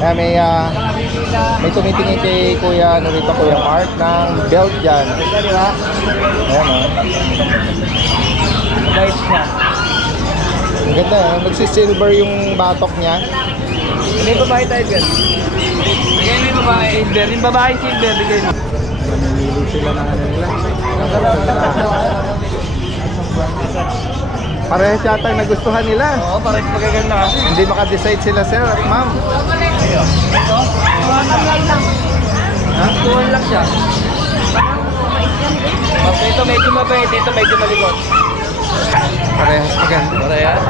Kaya may tumitingin kay Kuya, ano rito, Kuya Mark, ng belt dyan. Ayan o. Guys niya. Ang ganda, nagsisilver yung batok niya. May babae tayo dyan. Bigay mo yung babae. Silver. Yung babae silver. Bigay mo. Namimili sila ng ano nila. Parehas yata ang nagustuhan nila. Oo, parang magaganda kasi. Hindi makadecide sila, sir at ma'am. Ito? Ha? Tuwan lang siya. Okay, ito medyo mabait. Ito medyo malikot. Parehas maganda. Parehas?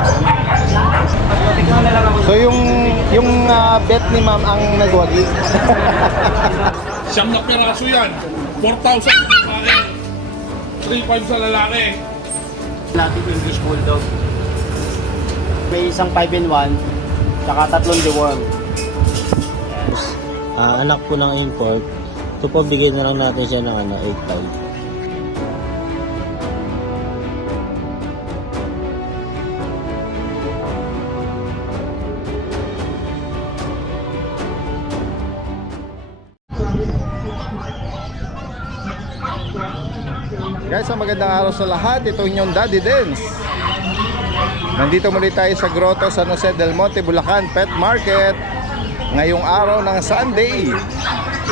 Tignan na lang ako. So yung bet ni ma'am ang nagwagi. Siyam na piraso yan. 4,000 sa babae. 3,500 sa lalaki. Natin English Bulldog. May isang 5-in-1, saka 3 deworm. Anak po ng import. Ito po, bigyan na lang natin siya ng 8.5. Guys, magandang araw sa lahat. Ito inyong Daddy Dens. Nandito muli tayo sa Grotto San Jose del Monte, Bulacan Pet Market. Ngayong araw ng Sunday,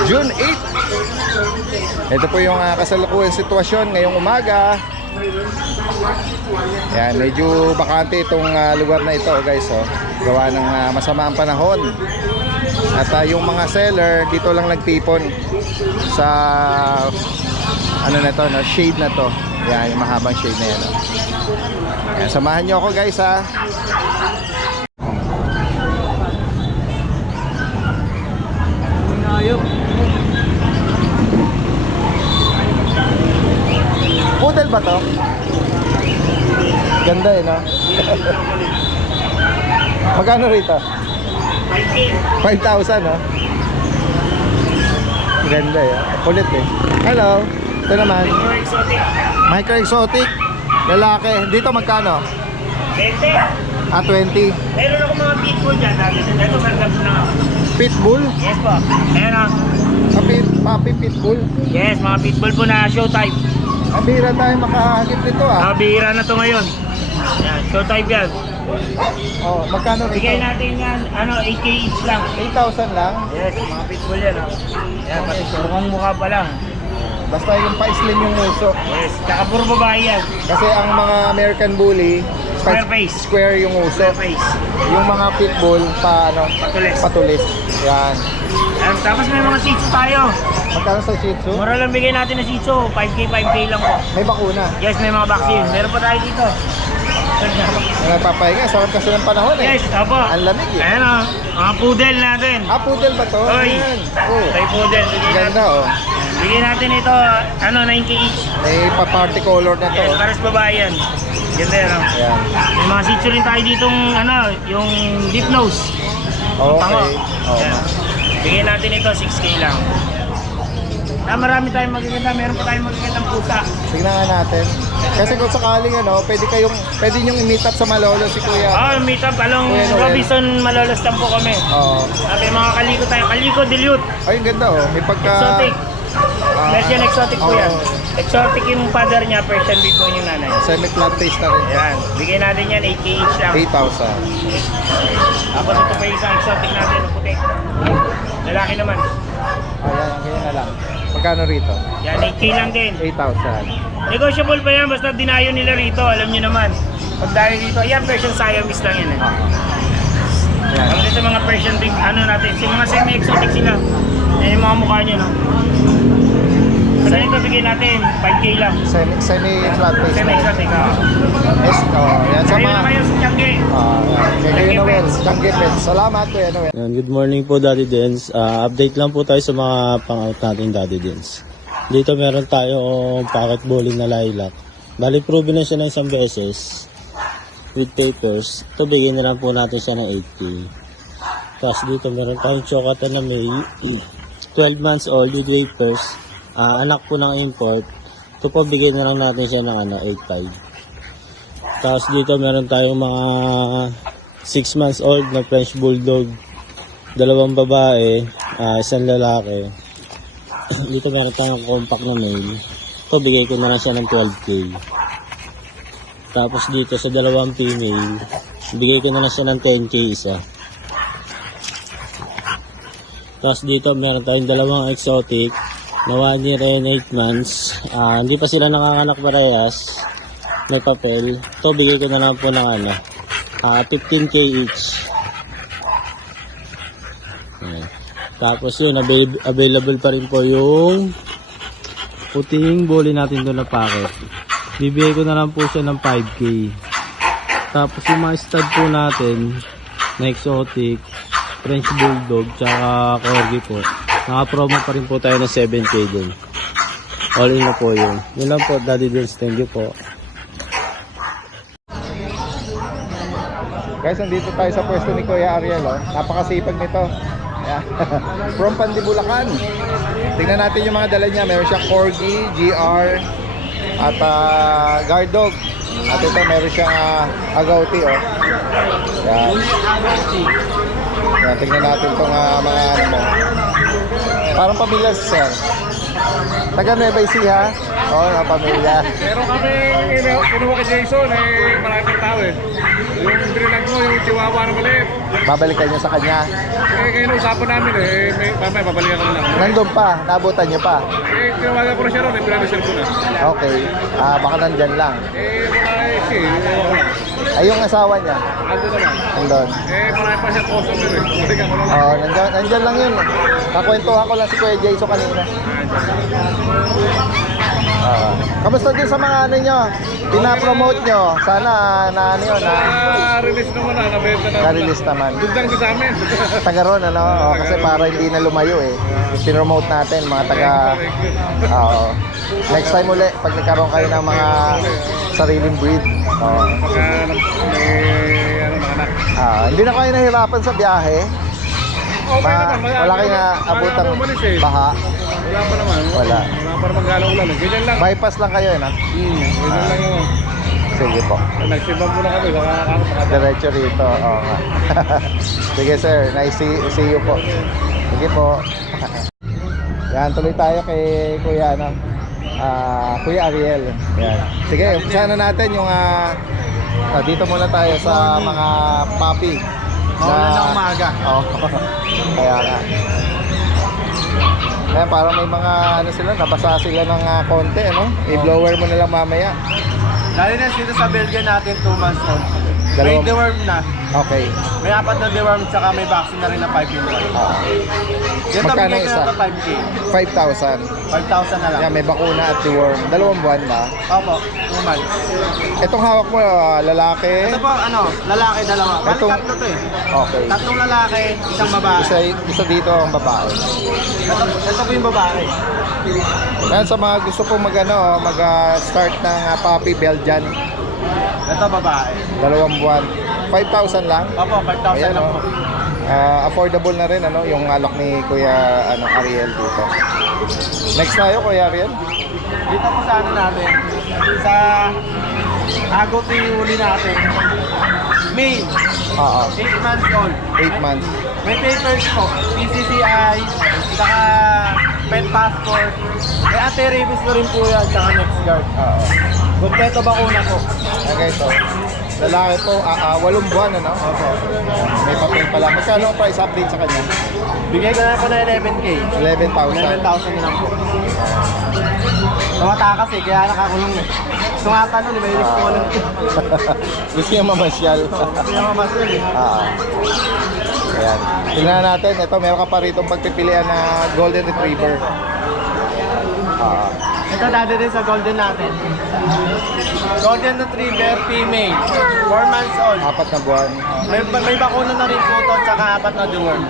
June 8. Ito po yung kasalukuyang sitwasyon ngayong umaga. Yan, medyo bakante itong lugar na ito, guys. Gawa ng masama ang panahon. At yung mga seller dito lang nagtipon sa ano na to, no? Shade na to. Yan, yung mahabang shade na yan. Yan, samahan nyo ako, guys, ha. Poodle ba to? Ganda eh, no? Magkano rito? 5,000, no? Ganda eh. Kulit eh. Hello. Ito naman. Micro exotic. Lalaki. Dito magkano? 20. 20. Meron ako mga pitbull dyan. Ito, meron na. Pitbull? Yes po. Ayan o. Papi pitbull. Yes, mga pitbull po na show type. Ang bihira tayo makahagip nito, ah. Bihira na to ngayon. Yan, show type yan. Oh, magkano rito? Bigay natin yan, 8K each lang. 8,000 lang. Yes, mga pitbull yan o. Yan, mukhang mukha pa lang. Basta yung pa-slim yung uso. Yes, tsaka puro babae yan. Kasi ang mga American Bully, Square face. square yung uso. Square face. Yung mga pitbull, patulis. Yan. Tapos may mga shih tzu tayo. Magkano sa Shih Tzu? Mura lang bigay natin na shih tzu. 5K lang po. May bakuna. Yes, may mga vaccine. Meron pa tayo dito. Nagpapahinga. Sarap kasi ng panahon eh. Yes, apo. Ang lamig eh. Ayan o, mga poodle natin. Poodle ba to? Oy. Ayan. Oh. Tayo poodle. Ganda oh. Bigyan natin ito, 9K each. May pa-party color na to. Yes, pares babae yan. Ganda yan o. Ayan. May mga shih tzu rin tayo ditong, yung deep nose. Pango. Okay. Oh. Ayan. Bigyan natin ito, 6K lang. Marami tayong magaganda, meron pa tayong magagandang pusa. Tignan nga natin. Kasi kung sakaling pwede nyong i-meet up sa Malolo si Kuya. Meet up, along Kuya Noel. Robinson, Malolos lang po kami. Oo. May mga kaliko tayo, kaliko dilute. Ay, ganda oh. May pagka... Exotic. Persian exotic po yan. Oo. Exotic yung father niya, Persian big po yung nanay. Semi-flat face na rin. Ayan, bigay natin yan 8K each lang. 8,000. Tapos ito pa yung isang exotic natin, yung puti. Lalaki naman. Ayan, ganyan na lang. Magkano rito? Yan, 8K lang din. 8,000. Negotiable pa yan, basta dinayo nila rito, alam nyo naman. Pag dahil dito, yan, Persian Siamese lang yan. Ayan. Ang dito mga Persian big, natin, yung mga semi-exotic sila. Yan yung mga mukha nyo, no? Sa ito, bigay natin, 5K lang. Semi-flat face na rin. Semi-exotic, Yes, yan sa Kayo mga... na kayo sa Tiangge. Kay Kuya Noel, Tiangge Pets. Salamat, Kuya Noel. Good morning po, Daddy Dens. Update lang po tayo sa mga pang-out natin, Daddy Dens. Dito meron tayo pocket bowling na lilac. Bali, proven na siya ng isang beses with papers. Ito, bigyan na lang po natin siya ng 8K. Tapos dito meron tayong chokata na may 12 months old with papers. Anak po ng import. Ito po, bigyan na lang natin siya ng 8.5. Tapos dito meron tayong mga 6 months old na French Bulldog 2 babae, isang lalaki. Dito meron tayong compact na male. Ito, bigay ko na lang siya ng 12K. Tapos dito sa 2 female, bigay ko na lang siya ng 10K isa. Tapos dito meron tayong 2 exotic na 1 year and 8 months. Hindi pa sila nakakanak parehas. May papel. Ito, bigay ko na lang po ng 15K each. Ayan. Tapos yun, available pa rin po yung puting bully natin doon na packet. Bibigay ko na lang po siya ng 5K. Tapos yung mga stud po natin na exotic, French Bulldog, tsaka Corgi po. Naka-promo pa rin po tayo ng 7K din. All in na po yun. Yun lang po, Daddy Dils. Thank you po. Guys, nandito tayo sa pwesto ni Kuya Ariel, oh. Napakasipag nito. Ayan. From Pandibulacan. Tingnan natin yung mga dala niya. Meron siyang Corgi, GR, at Guard Dog. At ito, meron siyang Agouti, oh. Ayan. Ayan, tingnan natin itong mga ano mo. Parang pamilya, sir. Taga Nueva Ecija. Oo, pamilya. Pero kami, kinuha kay Jason, marami pang tao eh. Yung binilag mo, yung chihuahua na maliit. Babalikan niyo sa kanya. Kaya nausapan namin mamaya babalikan ko na lang. Nandun pa, nabutan niyo pa. Tinawagan ko na siya ron, pinag-reserve ko na. Okay. Baka nandyan lang. Siya, Ay, yung asawa niya. ando naman. Nandun. Marami pa siya customer eh. Balikan ko na lang. Oo, nandyan lang yun. Kakwentuhan ko lang si Kuya Jason kanina. Kamusta din sa mga ano nyo? Pina-promote nyo? Sana na ano yun, Release naman na, nabenta na. na-release naman. Doon lang siya sa amin. Taga ron, ano? Kasi para hindi na lumayo eh. Pinromote natin, mga taga... Oo. Next time uli, pag nagkaroon kayo ng mga sariling breed. Oo. Pagka may anak. Hindi na kayo nahirapan sa biyahe. Okay naman. Wala kayo na abutang umalis eh. baha. Wala pa naman. Wala. Wala pa naman gano'ng ulan eh. Ganyan lang. Bypass lang kayo, no? Ganyan lang naman. Sige po. Nagsibang muna kami. Saka Diretso rito. Oo nga. Sige sir, nice see you po. Sige po. Yan, tuloy tayo kay Kuya, ano? Kuya Ariel. Yan. Sige, umpisahan na natin yung dito muna tayo sa mga puppy. Maulan na umaga. Oo. Kaya nga. Kaya parang may mga ano sila, nabasa sila ng konti, ano? I-blower mo na lang mamaya. Lalo na dito sa Belgian natin, 2 months old. May Dalawang- deworm na. Okay. May 4 na deworm, tsaka may vaccine na rin na 5 in 1. Dito Magkano bigay ko isa? na ito 5K. 5,000. 5,000 na lang. Yan, may bakuna at deworm. 2 buwan ba? Opo, 2 months. Itong hawak mo, lalaki. Ito po, lalaki dalawa. Bali Itong- tatlo to eh. Okay. 3 lalaki, isang babae. Isa dito ang babae. Ito po yung babae. Yan sa mga gusto pong mag-start ng puppy Belgian, Ito babae. 2 buwan. 5,000 lang. Opo, 5,000 Ayan, lang oh. po. Affordable na rin yung alok ni Kuya Ariel dito. Next tayo, Kuya Ariel. Dito po sa ano natin, sa agot yung huli natin. May Oo. 8 months old. 8 months. May papers po, PCCI, saka pet passport. May anti-rabies na rin po yan, saka next guard. Oo. Kompleto bakuna po. Okay, so lalaki po, 8 buwan, ano? Opo. May papel pala. Magkano ang price update sa kanya? Bigay ko na po na 11K. 11,000. 11,000 na lang po. Tumatakas eh, kaya nakakulong eh. Sungata nun, may hilig ko nun. Gusto niya mamasyal. Hindi naman mas yun eh. Ayan. Tingnan natin. Ito, meron ka pa rito pagpipilian na Golden Retriever. Ito dati din sa golden natin. Golden Retriever female. 4 months old. 4 na buwan. May bakuna na rin po ito, tsaka 4 na deworm.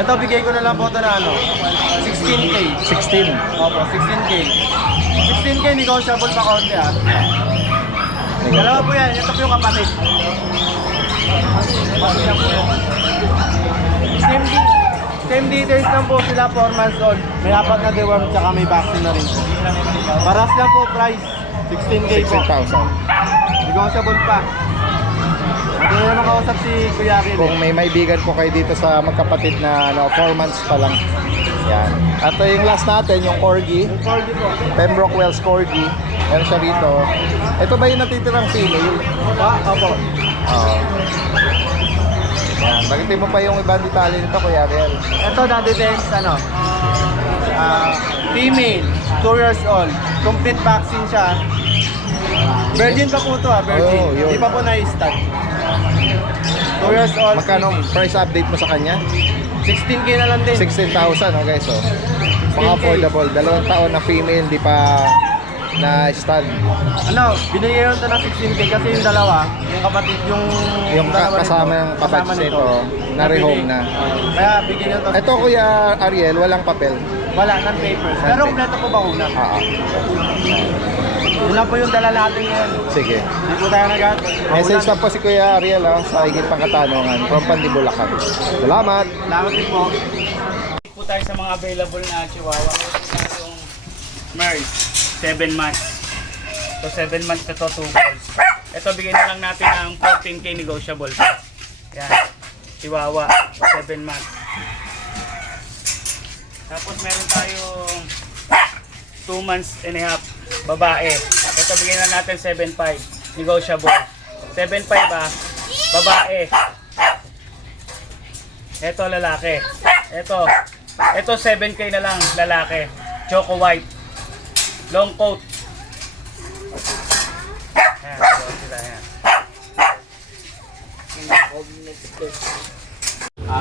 Ito, bigay ko na lang po ito na 16K. 16. Opo, 16K. 16K, negotiable pa konti ah. Dalawa po yan, ito po yung kapatid. Same details lang po sila, 4 months old. May 4 na deworm, tsaka may vaccine na rin po. Paras lang po price, 16K po. 16,000. Negotiable pa. Hindi na makausap si Kuya Ariel. Kung may maibigan po kayo dito sa magkapatid na 4 months pa lang. Yan. At yung last natin, yung Corgi. Yung Corgi po. Pembroke Wells Corgi. Meron siya rito. Ito ba yung natitirang female? Opo. Oo. Yan. Bagitin mo pa yung ibang detalye nito, Kuya Ariel. Ito Daddy Dens, ano? Female, 2 years old. Complete vaccine siya. Virgin pa po ito virgin. Oh, yun. Di pa po na-stud. 2 years old. Magkano female. price update mo sa kanya? 16K na lang din. 16,000, oh guys, oh. Mga 16K. affordable. 2 taon na female, di pa na stud. Ano, binigyan ito ng 16K kasi yung dalawa, yung kapatid, Yung dalawa kasama nito, ng kapatid nito, na-rehome na. Kaya bigyan nyo ito. Ito, Kuya Ariel, walang papel. Wala, non-papers. Pero kompleto po ba una? Oo. Yun lang po yung dala natin ngayon. Sige. Hindi po tayo nag-at. Message na po si Kuya Ariel sa higit pang katanungan from Pandibulacan. Salamat! Salamat din po. Po tayo sa mga available na Chihuahua. Yung Merl, 7 months. So 7 months na to, 2 balls. Ito bigyan na lang natin ng 14K negotiable. Yan. Chihuahua, 7 months. Tapos meron tayong 2 months and a half, babae. Ito bigyan na natin 7.5, negotiable. 7.5 babae. Ito lalaki. Ito 7K na lang, lalaki. Choco white. Long coat. Ayan, ito sila yan.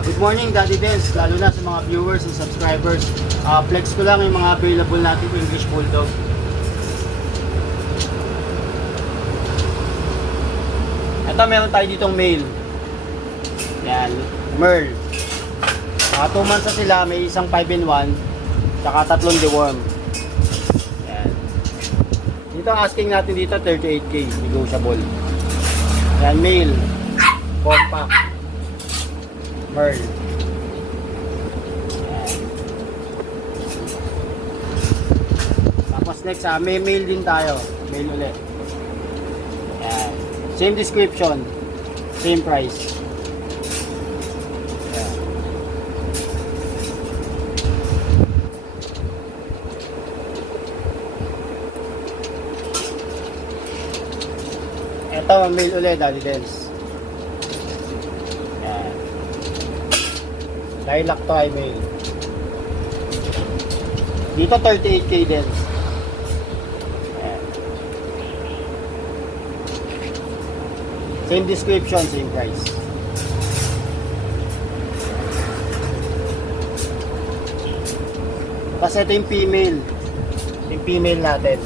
Good morning, Daddy Dens, lalo na sa mga viewers and subscribers. Flex ko lang yung mga available natin English Bulldog. Ito, meron tayo ditong male. Yan, Merl. Mga 2 months na sila, may isang 5-in-1, tsaka 3 deworm. Yan. Dito ang asking natin dito, 38K, negotiable. Yan, male. Compact. Merl. Yan. Tapos next, may male din tayo. Male ulit. Yan. Same description. Same price. Yan. Ito, male ulit, Daddy Dens. Yan. Lilac to ay male. Dito 38K din. Yan. Same description, same price. Tapos ito yung female. Yung female natin.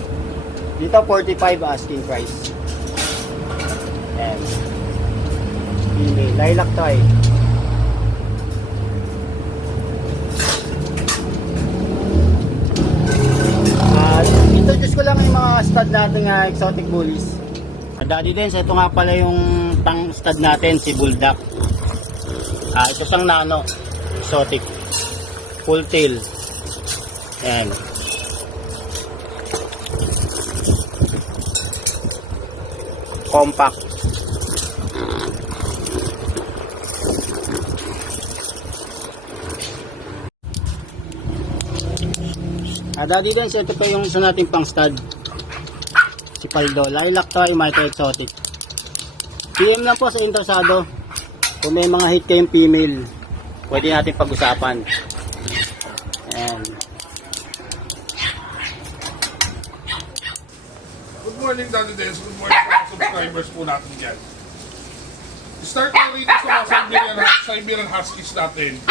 Dito 45 asking price. Yan. Female. Lilac to ay. Introduce ko lang yung mga stud nating exotic bullies. Daddy Dens, ito nga pala yung pang stud natin, si Bulldog. Ito pang nano, exotic. Full tail. Ayan. Compact. Daddy Dens, ito pa yung isa natin pang stud. Si Paldo. Lilac to ay Michael Exotic. PM lang po sa interesado. Kung may mga hit kayong female, pwede natin pag-usapan. Ayan. Good morning, Daddy Dens. Good morning po mga subscribers po natin dyan. Start na rito sa mga Siberian Huskies natin.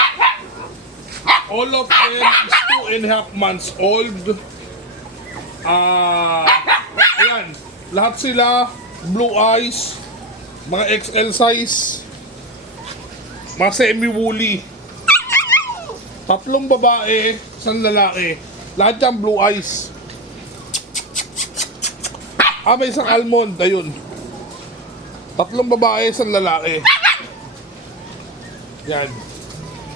All of them is 2.5 months old. Ayan, lahat sila blue eyes, mga XL size, mga semi-woolly. 3 babae, 1 lalaki. Lahat yan blue eyes. May isang almond, ayun. 3 babae, 1 lalaki. Yan.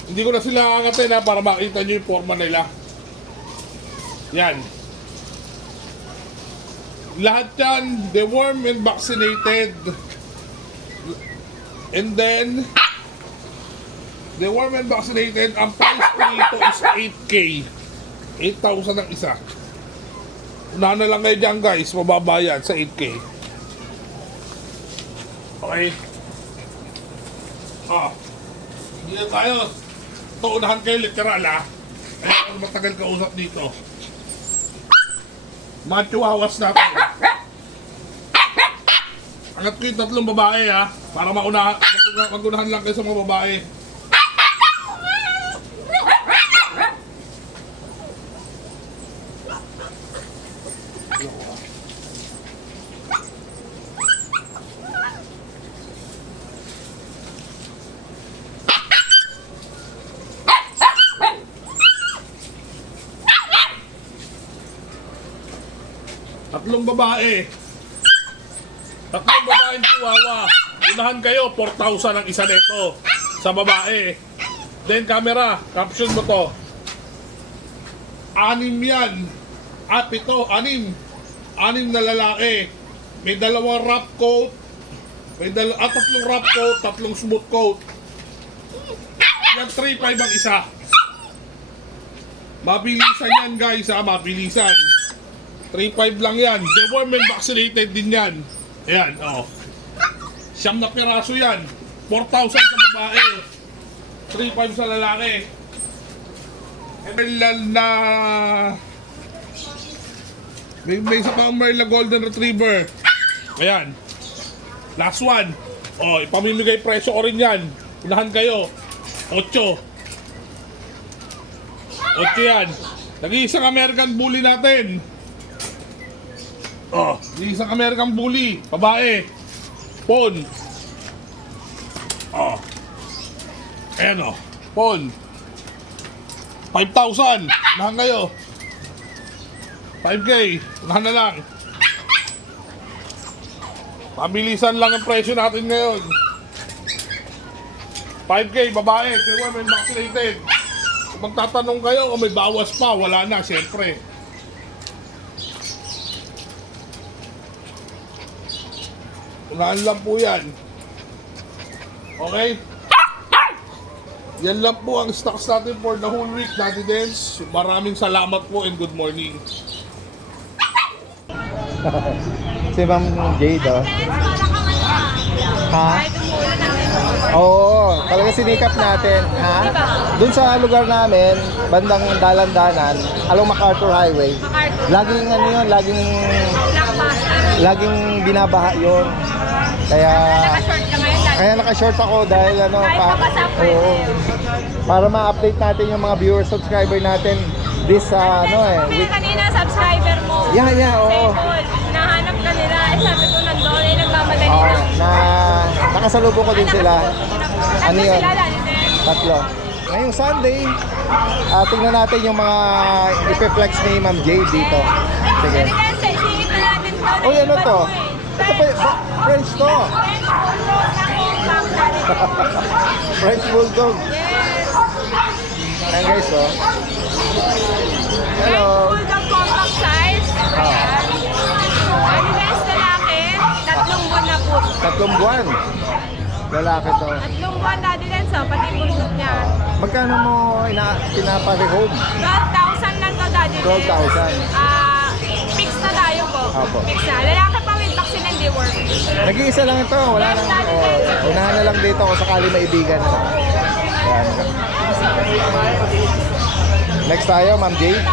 Hindi ko na sila aangatin para makita nyo yung forma nila. Yan. Lahat yan, deworm and vaccinated. And then, deworm and vaccinated, ang price ko dito is 8K. 8,000 ang isa. Unahan na lang kayo dyan guys, mababayad sa 8K. Okay. Hindi na tayo. Ito, unahan kayo literal Kaya ako matagal kausap dito. Mga chihuahuas natin. Angat ko yung 3 babae para magunahan lang kayo sa mga babae. Tatlong babaeng chihuahua. Unahan kayo, 4,000 ang isa nito sa babae. Then camera, caption mo to. 6 yan. 7, 6 na lalaki. May 2 wrap coat. May 3 wrap coat, 3 smooth coat. Yan 3,500 ang isa. Mabilisan yan guys mabilisan. 3,500 lang yan. Deworm and vaccinated din yan. Ayan, 9 na piraso yan. 4,000 sa babae. 3,500 sa lalaki. May isa pang Merla Golden Retriever. Ayan. Last one. Ipamimigay presyo ko rin yan. Unahan kayo. 8 yan. Nag-iisang American Bully natin. Isang American Bully, babae. Pon. Ayan Pon. 5,000. Unahan kayo. 5K. Unahan na lang. Pabilisan lang ang presyo natin ngayon. 5K, babae. Deworm and vaccinated. Kung magtatanong kayo kung may bawas pa, wala na, siyempre. Unahan lang po yan. Okay? Yan lang po ang stocks natin for the whole week, Daddy Dens. Maraming salamat po and good morning. Si Ma'am Jade, Ha? Oo, talaga sinikap natin, Doon sa lugar namin, bandang Dalandanan, along MacArthur Highway. Laging laging binabaha 'yon. Kaya naka-short ako dahil para ma-update natin yung mga viewers, subscriber natin this week. Kanina subscriber mo. Oo. Nahanap ka nila. Sabi ko nandoon nagmamadali na. Nakasalubong ko din sila. Ano yun? Sila lalo din. 3. Ngayong Sunday, tingnan natin yung mga ipe-flex ni Ma'am Jade dito. Sige. Singit na natin to. Uy, ano to? Ito pa, French to. French Bulldog. Yes. Ayan guys, Hello. French Bulldog compact size. Ayan. Ano guys, lalaki? 3 buwan na po. 3 buwan. Lalaki to. 3 buwan Daddy Dens, pati bulldog niya. Magkano mo pinapa-rehome? 12,000 lang to Daddy Dens. 12,000. Fix na tayo po. Opo. Fix na. Lalaki pa with vaccine and deworm. Nag-iisa lang ito. Wala Yes, nang, Daddy Dens. unahan na lang dito kung sakali maibigan. Ayan. Next tayo, Ma'am Jade. Ito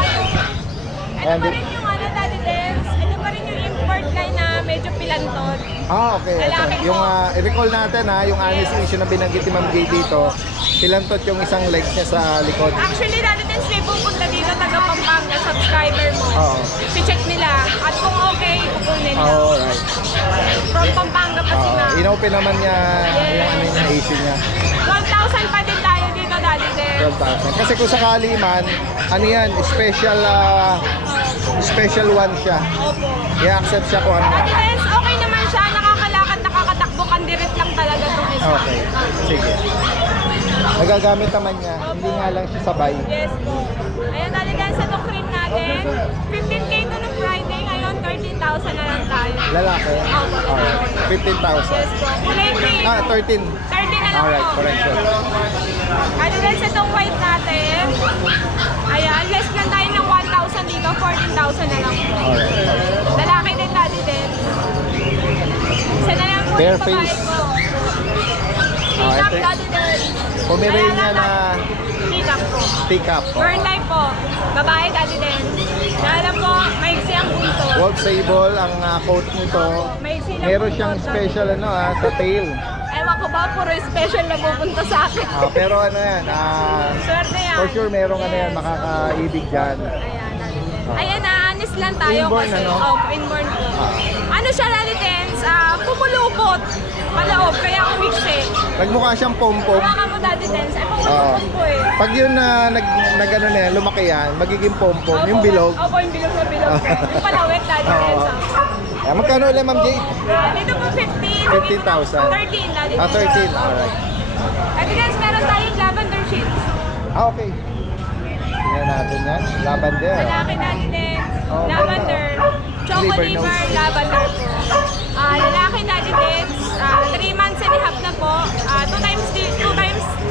pa rin yung Daddy Dens. Ito pa rin yung import line na medyo pilanton. Okay. Lalaki Ito. Yung po. i-recall natin yung honest issue na binanggit ni Ma'am Jade dito. Pilantot yung isang legs niya sa likod. Actually, Daddy Dens, may pupunta dito taga Pampanga, subscriber mo. Oo. Si-check nila. At kung okay, kukunin na. Alright. From Pampanga pa sila. Inopen naman niya yung niya, issue niya. 12,000 pa din tayo dito, Daddy Dens. 12,000. Kasi kung sakali man, special one siya. Opo. I-accept siya kung ano. Daddy Dens, okay naman siya. Nakakalakad, nakakatakbo. Kandirit lang talaga itong isa. Okay. Sige. Nagagamit naman niya. Hindi nga lang siya sabay. Yes po. Ayan, Daddy Dens, sa cream natin. 15K to ng Friday. Ngayon, 13 13,000 na lang tayo. Lalaki? Opo, Alright. 15,000. Yes po. Kulay green. 13. 30 na lang Alright, po. correction. Ano din sa itong white natin? Ayan, less lang tayo ng 1,000 dito. 14,000 na lang po. Alright. Lalaki din, daddy din. Isa na lang po Bare yung babae face. ko. Ah, Teacup, ito- daddy din. Pomeranian na Teacup po. teacup. Burn type po. Babae, daddy din. Dahil po, maigsi ang bunto. Wolf Sable, ang coat nito. Maigsi lang Meron buntot, siyang daddy. special sa tail. Ewan ko ba, puro special na pupunta sa akin. Pero ano yan, Swerte yan. for sure merong ano yan, Yes. makakaibig dyan. Ayan, daddy din. Ayan na, honest lang tayo Inborn, kasi. ano? Oh, inborn po. Ano siya, daddy Dens? Pumulupot. Paloob, kaya umiksi. Nagmukha siyang pom-pom. Hawakan mo, daddy Dens. Pumulupot po eh. Pag yun na ano na yan, lumaki yan, magiging pom-pom, yung bilog. Opo, yung bilog na bilog. Yung palawit, daddy Dens. Magkano ulit, Ma'am Jade? Dito po 15. 15,000. 13, daddy Ah, Dens. 13. Alright. Daddy Dens, meron tayong lavender sheets. Okay. Tingnan natin yan. Lavender. Lalaki, daddy Dens. Oh, Lavender. Choco Liver liver, nose. lavender po. Lalaki, daddy Dens. 3 months and a half na po. 2 times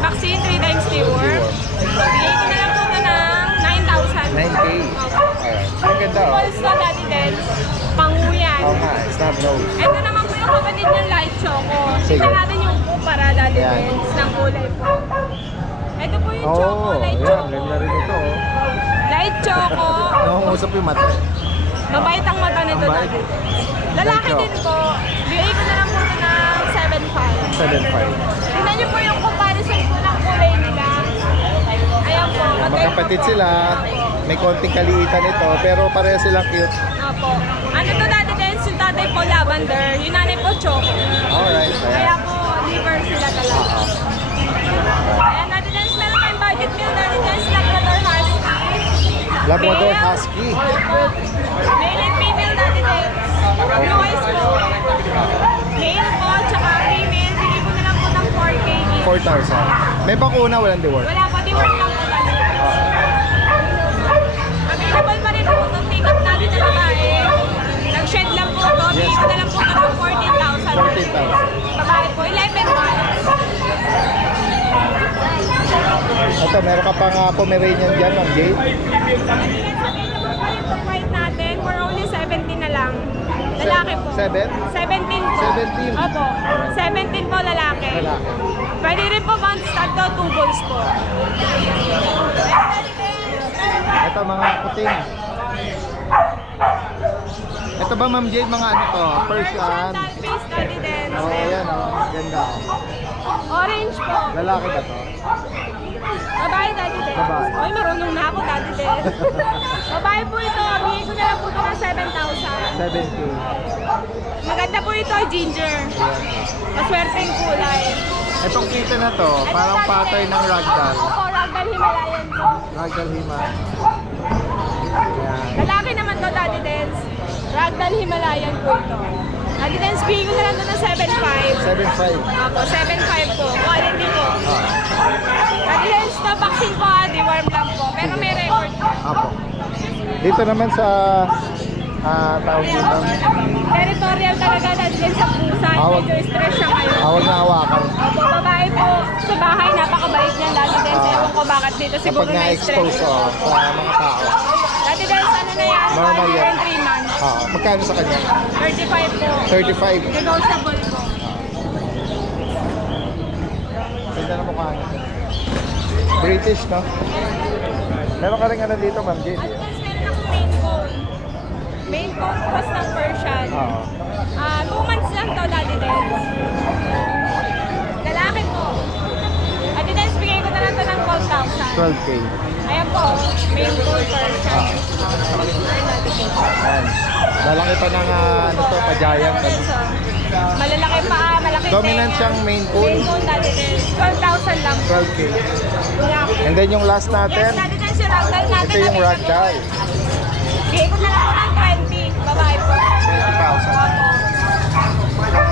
vaccine, 3 times deworm. Bigay ko na lang po ito ng 9,000. 9K. Alright. Ang ganda oh. Balls na, daddy Dens. Panguyan. Oo nga, snub nose. Ito naman po yung kapatid ng light choco. Sige. Tingnan natin yung para daddy Ayan. Dens ng kulay po. Ito po yung choco, Oh, light yan. choco. Ganda rin ito oh. Light choco. Nakungusap yung mata. Mabait ang mata nito, Ang bait. daddy. Lalaki Light din po. Bigay ko na lang po ito ng 7,500. 7.5. Tingnan niyo po yung comparison po ng kulay nila. Ayan po. Magkapatid sila. May konting kaliitan ito, pero pareha silang cute. Opo. Ano to, daddy Dens? Yung tatay po lavender. Yung nanay po choco. Alright. Kaya po, liver sila talaga. Ayan, daddy Dens, meron tayong budget meal, daddy Dens, Labrador Husky. Labrador Male. Husky. Opo. Male and female, daddy Dens. Blue eyes po. Male po, tsaka female. Bigay ko na lang po ng 4K each. 4,000. May bakuna, walang deworm. Wala po, di-work lang po daddy Dens. Available pa rin po itong take-up natin na babae. Nag-shed lang po ito. Bigay ko na lang po ito ng 14,000. 14,000. Babae po, 11 months. Ito, meron ka pang Pomeranian dyan, Ma'am Jade. White natin for only 17 na lang. Lalaki po. 7? 17 po. 17? Opo. 17 po lalaki. Lalaki. Pwede rin po bang start to 2 balls po. Ito, mga puting. Ito ba, Ma'am Jade, mga ano to? Persian. Face daddy din. Oh, ayan oh. Ganda oh. Orange po. Lalaki ba to? Babae daddy din. Babae. Oy, marunong na ako daddy din. Babae po ito. Bigay ko na lang po ito ng 7,000. 7K. Maganda po ito, ginger. Maswerteng kulay. Itong kita na to, Ito, parang daddy pattern din. ng ragdoll. Opo, ragdoll Himalayan po. Ragdoll Hima. Ayan. Lalaki naman to, Daddy Dens. Ragdoll Himalayan po ito. Daddy Dens, bigay ko na lang to ng 7,500. 7.5. Opo, 7,500 po. Quality po. Daddy Dens, na vaccine po, deworm lang po. Pero may record po. Apo. Dito naman sa tawag dito. Territorial talaga, Daddy Dens, sa pusa. Awag. Medyo stress siya ngayon. Awag na hawakan. Opo, babae po. Sa bahay, napakabait niya, Daddy Dens. Ewan ko bakit dito siguro Kapag na-stress. na-expose sa mga tao. Daddy Dens, ano na yan? Normal 1 year yan. and 3 months. Magkano sa kanya? 35 po. 35. Negotiable po. Ganda na mukha niya. British, no? Meron ka rin ano dito, Ma'am Jade. At mas meron akong main cone. Main cone cross ng Persian. Oo. 2 months lang to, Daddy Dens. Lalaki po. Daddy Dens, bigay ko na lang to ng 12,000. 12K. Ayan po, main cone Persian. Ayan. Lalaki pa ng ano to, pa-giant. Malalaki pa, malaki Dominant tenga. siyang main Main cone. cone, Daddy Dens. 12,000 lang po. 12K. Yeah. And then yung last Yes, natin, Daddy Dens, yung ragdoll natin. ito yung available. ragdoll. Bigay ko na lang po ng 20. Babae po. 20,000.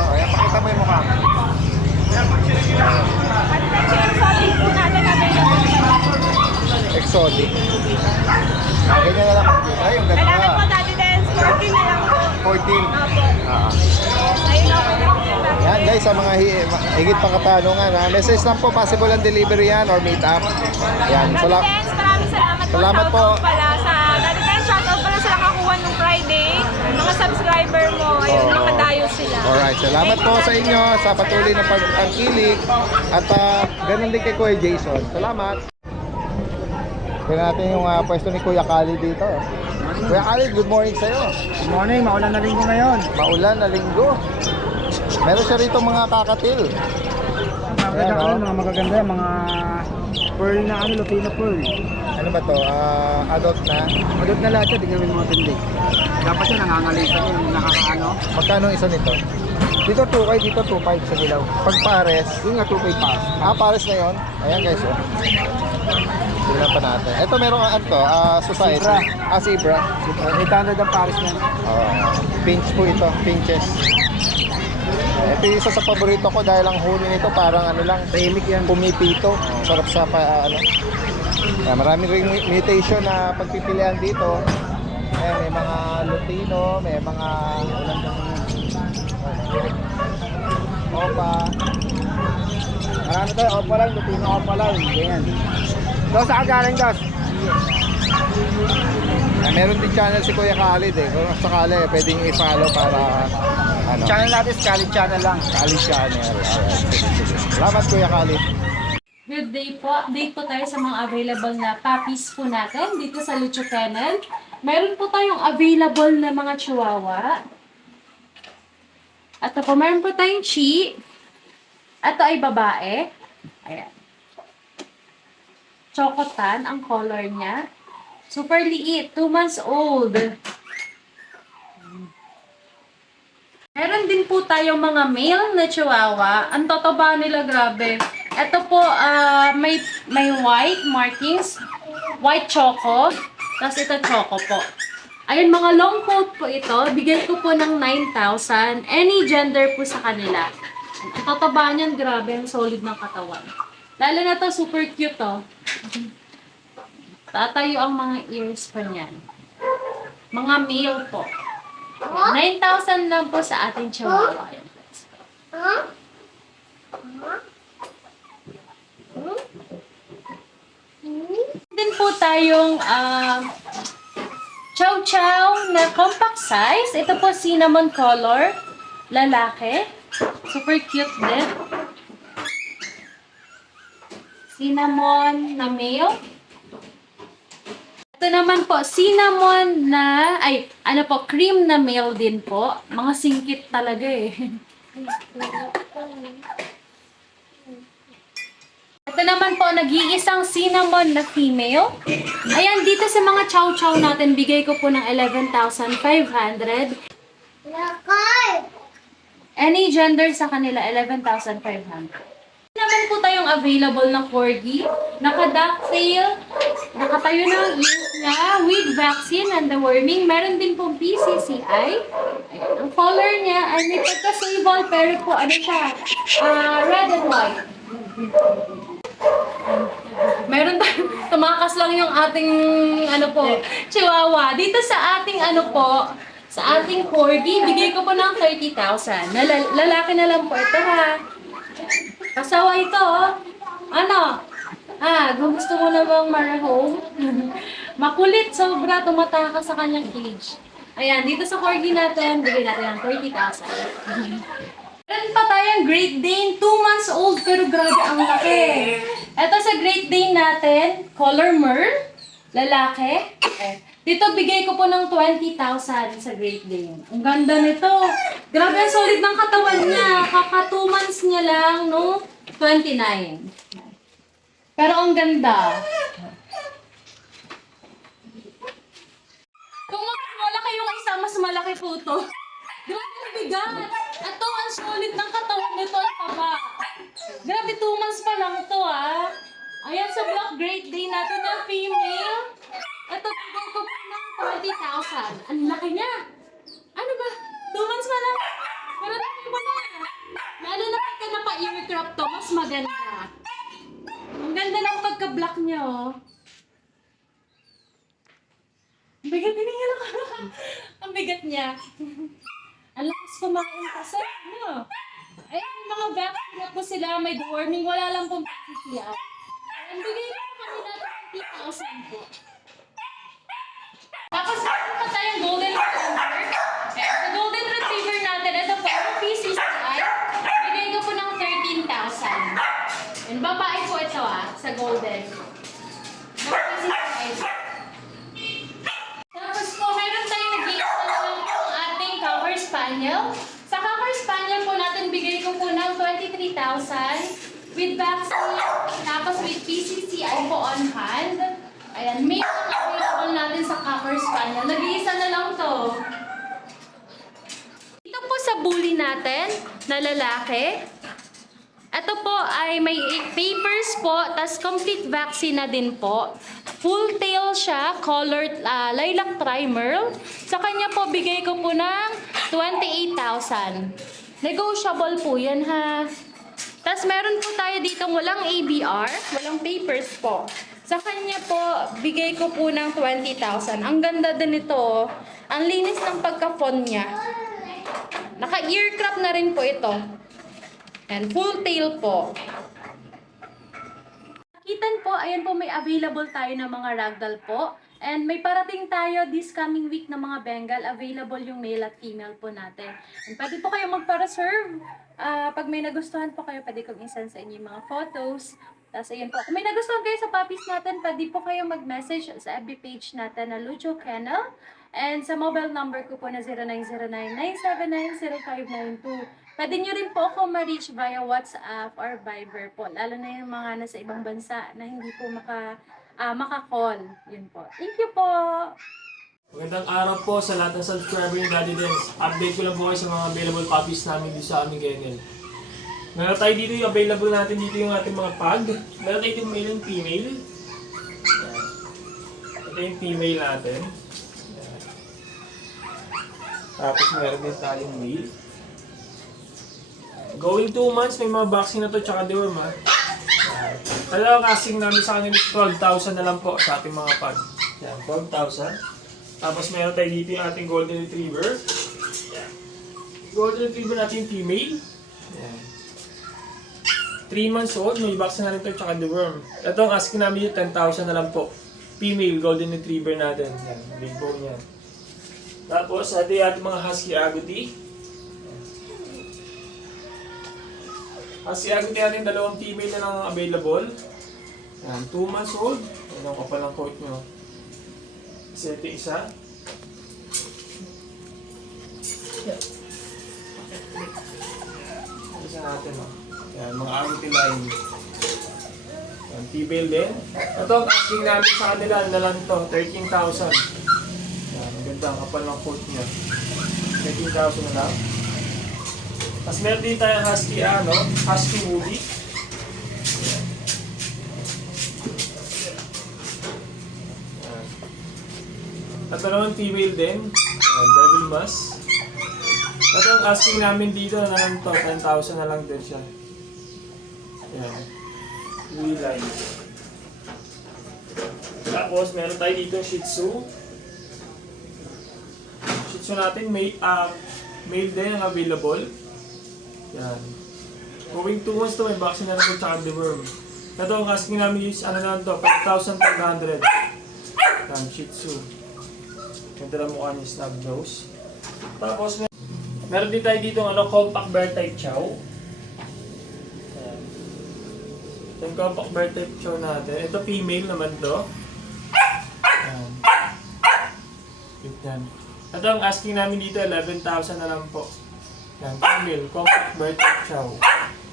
Ayan, pakita mo yung mukha. At next year, solid po natin available. Exotic. Ganyan na lang. Ay, yung Lalaki po, ganda. Daddy Dens. 14 na lang po. Opo. Ah. Ayun ako yung Yan guys, sa mga higit pang katanungan, message lang po, possible ang delivery yan or meet up. Yan, Daddy Dance, maraming salamat po. Salamat po. Shoutout pala sa Daddy Dance, shoutout pala sa nakakuha nung Friday. Mga subscriber mo, ayun, nakadayo sila. Alright, salamat po sa inyo sa patuloy na pagkikilig at ganun din kay Kuya Jason. Salamat. Tingnan natin yung pwesto ni Kuya Khalid dito. Kuya Khalid, good morning sa'yo. Good morning, maulan na linggo ngayon. Maulan na linggo. Meron siya rito mga kakatil. Ayan, oh. Mga magaganda, mga pearl na Lutino pearl. Ano ba to? Adult na? Madot na lahat yun, tingnan mo yung mga tindi. Dapat yun, nangangalitan yun, nakakaano. Magkano isa nito? Dito 2K, dito 2.5 sa dilaw. Pag pares, Yung nga 2K pa. pares na yon. Ayan guys, oh. Tingnan pa natin. Ito meron ano to, society. Zebra. Zebra. 800 ang pares na. Pinch po ito, pinches. Ito yung isa sa paborito ko dahil ang huli nito parang ano lang, Tahimik yan. pumipito. Sarap sa ano. Marami ring mutation na pagpipilian dito. May mga Lutino, may mga Opa. Marami tayo, opa lang, Lutino opa lang. Ganyan. So, saan galing, Dos? Meron din channel si Kuya Khalid Kung sakali, pwedeng i-follow para ano. Channel natin, Scarlet Channel lang. Khalid channel. Alright, sige. Salamat Kuya Khalid. Good day po. Update po tayo sa mga available na puppies po natin dito sa Lucho Kennel. Meron po tayong available na mga chihuahua. At po, meron po tayong chi. Ito ay babae. Ayan. Chocotan ang color niya. Super liit. 2 months old. Meron din po tayong mga male na chihuahua. Ang tataba nila, grabe. Ito po, may white markings. White choco. Tapos ito choco po. Ayun, mga long coat po ito. Bigay ko po ng 9,000. Any gender po sa kanila. Ang tataba niyan, grabe. Ang solid ng katawan. Lalo na to, super cute to. Tatayo ang mga ears pa niyan. Mga male po. 9,000 lang po sa ating chihuahua. Ayan, guys. Din po tayong chow chow na compact size. Ito po cinnamon color. Lalaki. Super cute din. Cinnamon na male. Ito naman po, cinnamon na, cream na male din po. Mga singkit talaga eh. Ito naman po, nag-iisang cinnamon na female. Ayan, dito sa mga chow-chow natin, bigay ko po ng 11,500. Any gender sa kanila, 11,500. Naman po tayong available na corgi. Naka-ducktail. Nakatayo na ang ears niya with vaccine and deworming. Meron din pong PCCI. Ayan. Ang color niya ay may pagka-sable pero po ano siya, red and white. Meron tayong, tumakas lang yung ating chihuahua. Dito sa ating sa ating corgi, bigay ko po ng 30,000. Lalaki na lang po ito ha. Kasawa ito, oh. Ano? Gusto mo na bang marahome? Makulit, sobra, tumatakas sa kanyang cage. Ayan, dito sa corgi natin, bigay natin ng 30,000. Meron pa tayong Great Dane, 2 months old, pero grabe ang laki. Ito sa Great Dane natin, color merle, lalaki. Dito, bigay ko po ng 20,000 sa Great Dane. Ang ganda nito. Grabe, ang solid ng katawan niya. Kaka 2 months niya lang, no? 29. Pero ang ganda. Kung mas malaki yung isa, mas malaki po ito. Grabe, ang bigat. Ito, ang solid ng katawan nito. Ang taba. Grabe, 2 months pa lang ito, ah. Ayan, sa Black Great Dane natin na female. Ito, bigay ko po ng 20,000. Ang laki niya. Ano ba? 2 months pa lang. Pero laki mo na. Lalo na pagka naka-ear crop to, mas maganda. Ang ganda ng pagka-black niya, oh. Bigyan, tinigil ako. Ang bigat niya. Ang lakas kumain kasi, no? Ay, yung mga vaccine na po sila, may deworming, wala lang pong PCCI. Ang bigay ko sa kanila 20,000 po. Tapos, meron pa tayong golden retriever. Sa golden retriever natin, ito po, yung PCCI, bigay ko po ng 13,000. And babae po ito sa golden. Yung PCCI. Tapos po, meron tayong nag-iisa naman po ang ating Cocker Spaniel. Sa Cocker Spaniel po natin, bigay ko po ng 23,000 with vaccine, tapos with PCCI po on hand. Ayan, may available natin sa Cocker Spaniel. Nag-iisa na lang to. Ito po sa bully natin na lalaki. Ito po ay may papers po, tas complete vaccine na din po. Full tail siya, colored lilac tri-merle. Sa kanya po, bigay ko po ng 28,000. Negotiable po yan ha. Tas meron po tayo dito walang ABR, walang papers po. Sa kanya po, bigay ko po ng 20,000. Ang ganda din ito. Ang linis ng pagka-fawn niya. Naka-ear crop na rin po ito. And full tail po. Kitan po, ayan po may available tayo ng mga ragdoll po. And may parating tayo this coming week ng mga Bengal. Available yung male at female po natin. And pwede po kayo magpa-reserve. Pag may nagustuhan po kayo, pwede kong isend sa inyo yung mga photos. Tapos ayan po, kung may nagustuhan kayo sa puppies natin, pwede po kayo mag-message sa FB page natin na Lucho Kennel. And sa mobile number ko po na 0909-979-0592. Pwede nyo rin po ako ma-reach via WhatsApp or Viber po. Lalo na yung mga nasa ibang bansa na hindi po maka-call. Yun po. Thank you po! Magandang araw po sa lahat ng subscriber ni Daddy Dens. Update ko lang po kayo sa mga available puppies namin dito sa aming kennel. Meron tayo dito yung available natin dito yung ating mga pug. Meron tayo yung male and female. Ayan. Ito yung female natin. Ayan. Tapos meron din tayong male. Going 2 months, may mga vaccine na to tsaka deworm ha. Talagang casting namin sa kanila 12,000 na lang po sa ating mga pug. Ayan, 12,000. Tapos meron tayo dito yung ating golden retriever. Ayan. Golden retriever natin yung female. Ayan. 3 months old, may vaccine na rin ito tsaka deworm. Ito ang asking namin yung 10,000 na lang po. Female golden retriever natin. Ayan, big bone yan. Tapos ito yung ating mga husky agouti. Husky agouti natin dalawang female na lang available. Ayan, 2 months old. Ayan ang kapal ng coat nyo. Kasi ito isa. Isa natin o. Ayan, mga agouti line. Ayan, female din. Ito ang asking namin sa kanila na lang ito, 13,000. Ayan, ang ganda ang kapal ng coat niya. 13,000 na lang. Tapos meron din tayong husky husky movie. At naman female din, devil mask. At ang asking namin dito na lang to, 10,000 na lang din siya. Ayan. Blue line. Tapos meron tayo dito Shih Tzu. Shih Tzu natin male din ang available. Yan. Going 2 months to, may vaccine na rin tsaka deworm. Ito ang asking namin is ano lang to, 5,500. Yan, Shih Tzu. Ganda lang mukha niya, snub nose. Tapos meron din tayo dito compact bear type chow. Ayan. Ito yung compact bear type chow natin. Ito female naman to. Ayan. Yan. Ito ang asking namin dito, 11,000 na lang po. Yan, female, compact bear type chow.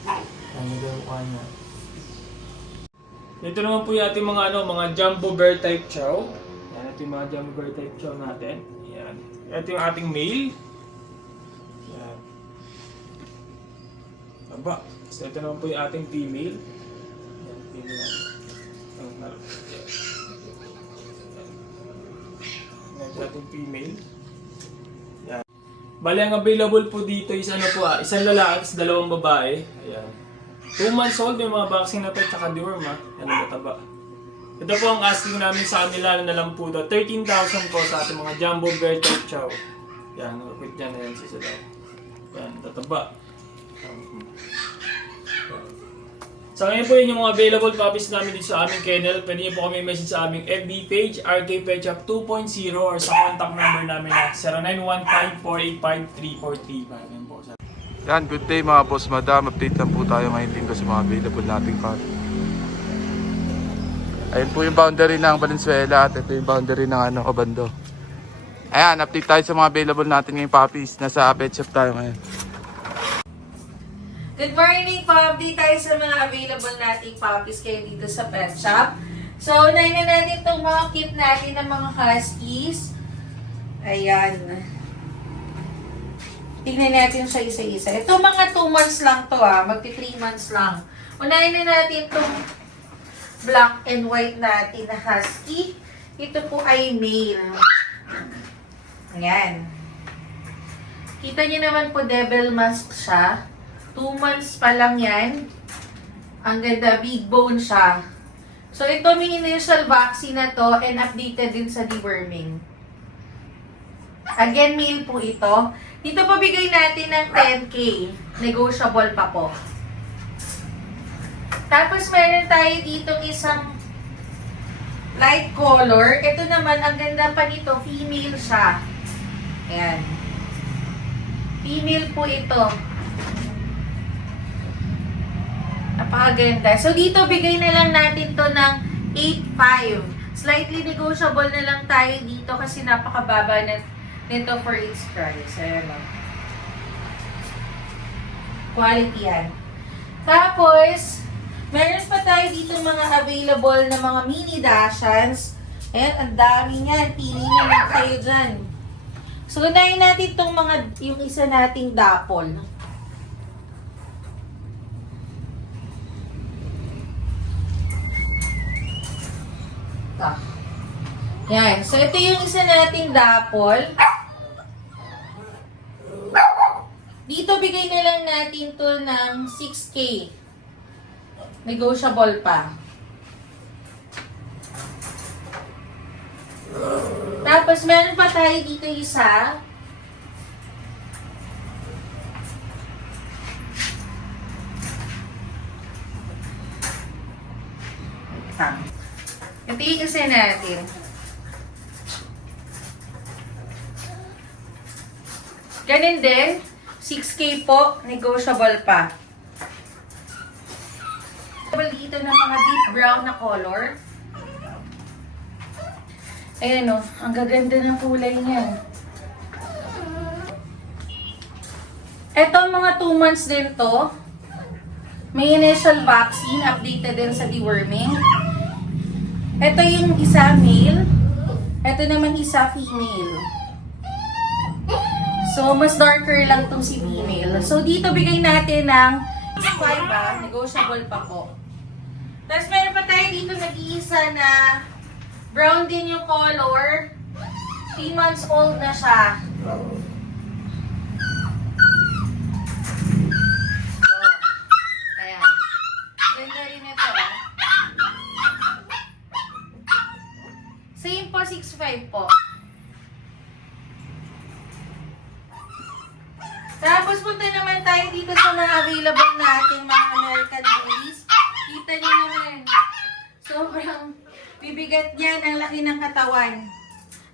Ayan, ganda yung mukha niya. Dito naman po yung ating mga jumbo bear type chow. Yan, ito yung mga jumbo bear type chow natin. Yan. Ito yung ating male. Yan. Aba. So, ito naman po yung ating female. Yan, female natin. Yan, ito ating female. Yan. Bali, ang available po dito is isang lalaki at dalawang babae. Ayan. 2 months old, may mga vaccine na ito tsaka deworm ha. Yan ang mataba. Ito po ang asking namin sa kanila na lang po ito. 13,000 po sa ating mga jumbo bear type chow. Yan, quit dyan na yan sa sila. Yan, tataba. So ngayon po yun yung mga available puppies namin dito sa aming kennel. Pwede niyo po kami message sa aming FB page, RK Pet Shop 2.0, or sa contact number namin na 0915-485-3435. Yan po. Yan, good day mga boss madam. Update lang po tayo ngayong linggo sa mga available nating puppy. Ayun po yung boundary ng Valenzuela at ito yung boundary ng Obando. Ayan, update tayo sa mga available natin ngayong puppies. Nasa pet shop tayo ngayon. Good morning po! Update tayo sa mga available nating puppies kayo dito sa pet shop. So, unahin na natin itong mga cute natin ng mga huskies. Ayan. Tingnan natin siya isa-isa. Ito mga 2 months lang to magti 3 months lang. Unahin na natin itong black and white natin na husky. Ito po ay male. Ayan. Kita niyo naman po devil mask siya. 2 months pa lang yan. Ang ganda, big bone siya. So, ito may initial vaccine na to and updated din sa deworming. Again, male po ito. Dito po bigay natin ng 10K. Negotiable pa po. Tapos, meron tayo ditong isang light color. Ito naman, ang ganda pa nito, female siya. Ayan. Female po ito. Napakaganda. So, dito bigay na lang natin to ng 8.5. Slightly negotiable na lang tayo dito kasi napakababa nito for its price. Ayan o. Quality yan. Tapos, meron pa tayo dito mga available na mga mini Dachshunds. Ayan, ang dami niyan. Pili na lang kayo dyan. So, unahin natin itong yung isa nating dapol. Yan. So, ito yung isa nating dapol. Dito, bigay na lang natin to ng 6K. Negotiable pa. Tapos, meron pa tayo dito isa. Ito yung isa natin. Ganun din. 6K po. Negotiable pa. Dito ng mga deep brown na color. Ayan o. Ang gaganda ng kulay niya. Ito mga 2 months din to. May initial vaccine. Updated din sa deworming. Ito yung isa male. Ito naman isa female. So, mas darker lang tong si female. So, dito bigay natin ng 5 negotiable pa po. Tapos, meron pa tayo dito nag-iisa na brown din yung color. 3 months old na siya. So, ayan. Ganda rin ito, Same po, 6'5 po. Tapos punta naman tayo dito sa mga available natin mga American Bullies. Kita niyo naman. Sobrang bibigat yan. Ang laki ng katawan.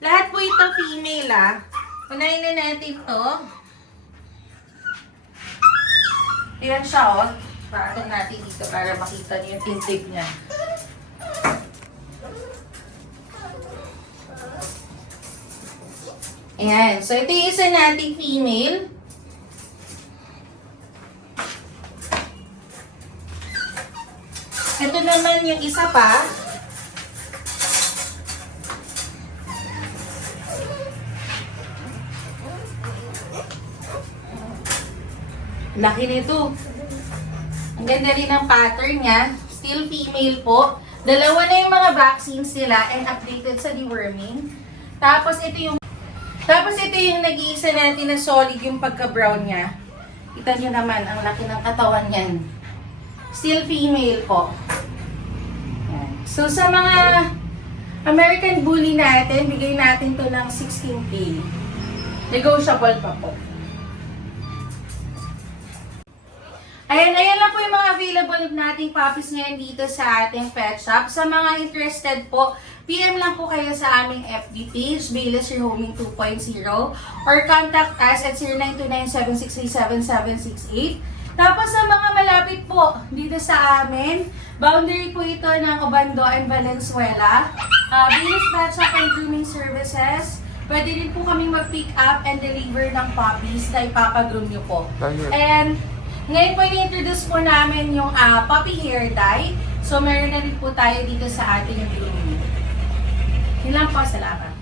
Lahat po ito female Unahin na natin to. Ayan siya Paatong natin dito para makita niyo yung tintig niya. Ayan. So, ito yung isa nating female. Ito naman yung isa pa. Laki nito. Ang ganda rin ng pattern niya. Still female po. Dalawa na yung mga vaccines nila and updated sa deworming. Tapos ito yung nag-iisa natin na solid yung pagka-brown niya. Kita nyo naman, ang laki ng katawan niyan. Still female po. Yan. So, sa mga American Bully natin, bigay natin to ng 16K. Negotiable pa po. Ayan lang po yung mga available nating puppies ngayon dito sa ating pet shop. Sa mga interested po, PM lang po kayo sa aming FB page, Bayless Rehoming 2.0, or contact us at 0929-763-7768. Tapos sa mga malapit po dito sa amin, boundary po ito ng Obando and Valenzuela. Bayless Pet Shop and Grooming Services. Pwede din po kaming mag-pick up and deliver ng puppies na ipapagroom nyo po. And ngayon po i-introduce po namin yung puppy hair dye. So meron na rin po tayo dito sa ating grooming. Yun lang po, salamat.